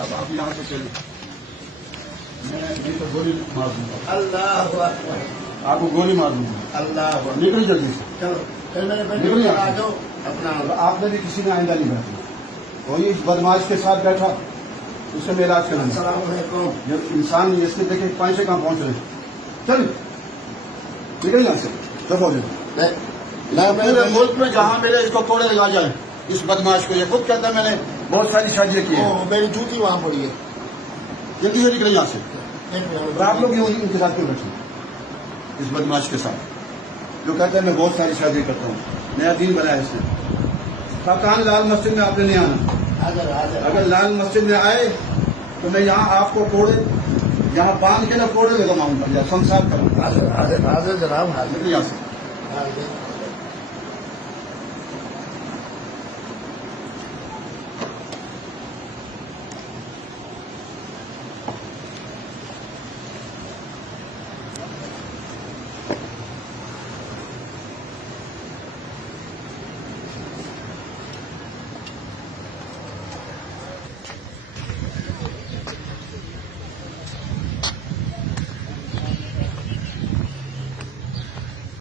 साहब आप यहाँ से चलिए, मैं तो गोली मार दूंगा। अल्लाह आपको गोली मार दूंगा। अल्लाह निकल जल्दी से। चलो फिर मेरे निकल बेटे यहाँ आ से। जाओ अपना। और आपने भी किसी ने आइंदा नहीं बैठना। कोई इस बदमाश के साथ बैठा उससे मैं इलाज करूंगा। अस्सलाम वालेकुम। जब इंसान नहीं इसके देखे पाँच से कहाँ पहुंच रहे। चल निकल यहाँ से। दफा हो जाए। पूरे मुल्क में जहाँ मेरे इसको कोड़े लगा जाए इस बदमाश को। ये खुद कहता है मैंने बहुत सारी शादियां की हैं। मेरी जूती वहाँ पड़ी है। जल्दी से निकले यहाँ से। एक मिनट। और आप लोग ये उनके साथ क्यों बैठे इस बदमाश के साथ जो कहता है मैं बहुत सारी शादी करता हूँ। नया दिन बनाया इसने। खाकान लाल मस्जिद में आपने नहीं आना। अगर लाल मस्जिद में आए तो मैं यहाँ आपको कोड़े यहाँ बांध के ना कोड़े लगाऊंगा या संसार करूंगा। हाजिर जनाब हाजिर। निकल यहाँ से।